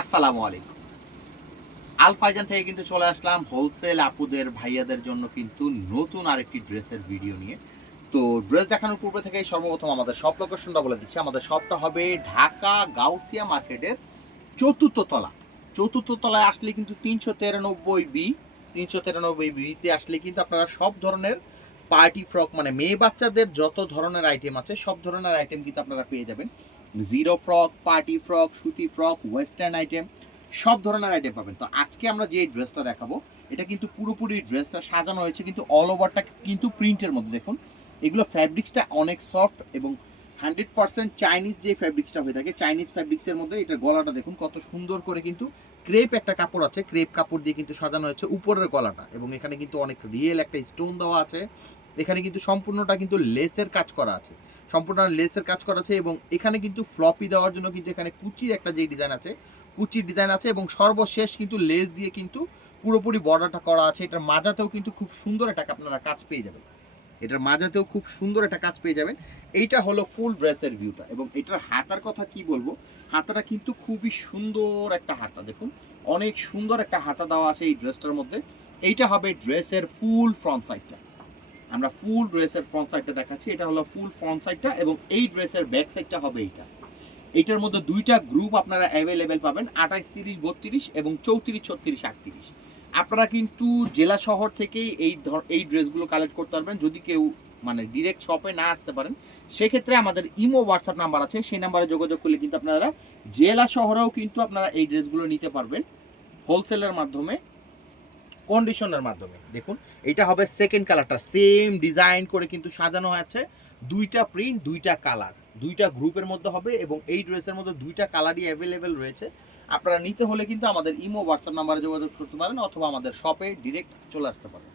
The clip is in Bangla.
আসসালামু আলাইকুম। আল ফাইজান থেকে কিন্তু চলে আসলাম হোলসেল আপুদের ভাইয়াদের জন্য কিন্তু নতুন আরেকটি ড্রেসের ভিডিও নিয়ে। তো ড্রেস দেখানোর পূর্বে থেকেই সর্বপ্রথম আমাদের শপ লোকেশনটা বলে দিচ্ছি। আমাদের শপটা হবে ঢাকা গাউসিয়া মার্কেটের ৪র্থ তলা। ৪র্থ তলায় আসলে কিন্তু ৩৯৩ বি ৩৯৩ বিতে আসলে কিন্তু আপনারা সব ধরনের পার্টি ফ্রক মানে মেয়ে বাচ্চাদের যত ধরনের আইটেম আছে সব ধরনের আইটেম কিন্তু আপনারা পেয়ে যাবেন। জিরো ফ্রক, পার্টি ফ্রক, সুতি ফ্রক, ওয়েস্টার্ন আইটেম সব ধরনের আইটেম পাবেন। তো আজকে আমরা যে ড্রেসটা দেখাবো এটা কিন্তু পুরোপুরি ড্রেসটা সাজানো হয়েছে কিন্তু অল ওভারটা কিন্তু প্রিন্টের মধ্যে। দেখুন এগুলো ফ্যাব্রিক্সটা অনেক সফট এবং 100% চাইনিজ যে ফ্যাব্রিক্সটা হয়ে থাকে চাইনিজ ফ্যাব্রিক্সের মধ্যে এটার গলাটা দেখুন কত সুন্দর করে কিন্তু ক্রেপ একটা কাপড় আছে, ক্রেপ কাপড় দিয়ে কিন্তু সাজানো হয়েছে উপরের গলাটা এবং এখানে কিন্তু অনেক রিয়েল একটা স্টোন দেওয়া আছে। এখানে কিন্তু সম্পূর্ণটা কিন্তু লেসের কাজ করা আছে, সম্পূর্ণ লেসের কাজ করা আছে এবং এখানে কিন্তু ফ্লপি দেওয়ার জন্য কিন্তু এখানে কুচির একটা যে ডিজাইন আছে কুচির ডিজাইন আছে এবং সর্বশেষ কিন্তু লেস দিয়ে কিন্তু পুরোপুরি বর্ডারটা করা আছে। এটার মাজাতেও কিন্তু খুব সুন্দর একটা আপনারা কাজ পেয়ে যাবেন, এটার মাঝাতেও খুব সুন্দর একটা কাজ পেয়ে যাবেন। এইটা হলো ফুল ড্রেসের ভিউটা এবং এটার হাতার কথা কি বলবো, হাতাটা কিন্তু খুবই সুন্দর একটা হাতা। দেখুন অনেক সুন্দর একটা হাতা দেওয়া আছে এই ড্রেসটার মধ্যে। এইটা হবে ড্রেসের ফুল ফ্রন্ট সাইডটা। আমরা ফুল ড্রেসের ফ্রন্ট সাইডটা দেখাচ্ছি, এটা হলো ফুল ফ্রন্ট সাইডটা এবং এই ড্রেসের ব্যাক সাইডটা হবে এইটা। এইটার মধ্যে দুইটা গ্রুপ আপনারা অ্যাভেলেবেল পাবেন, 28, 30, 32 এবং 34, 36, 38। আপনারা কিন্তু জেলা শহর থেকেই এই ড্রেসগুলো কালেক্ট করতে পারবেন। যদি কেউ মানে ডিরেক্ট শপে না আসতে পারেন সেক্ষেত্রে আমাদের ইমো হোয়াটসঅ্যাপ নাম্বার আছে, সেই নাম্বারে যোগাযোগ করলে কিন্তু আপনারা জেলা শহরেও কিন্তু আপনারা এই ড্রেসগুলো নিতে পারবেন হোলসেলের মাধ্যমে, কন্ডিশনের মাধ্যমে। দেখুন এটা হবে সেকেন্ড কালারটা, সেম ডিজাইন করে কিন্তু সাজানো হয়েছে, দুইটা প্রিন্ট দুইটা কালার দুইটা গ্রুপের মধ্যে হবে এবং এই ড্রেসের মধ্যে দুইটা কালারই অ্যাভেলেবেল রয়েছে। আপনারা নিতে হলে কিন্তু আমাদের ইমো হোয়াটসঅ্যাপ নাম্বারে যোগাযোগ করতে পারেন অথবা আমাদের শপে ডিরেক্ট চলে আসতে পারেন।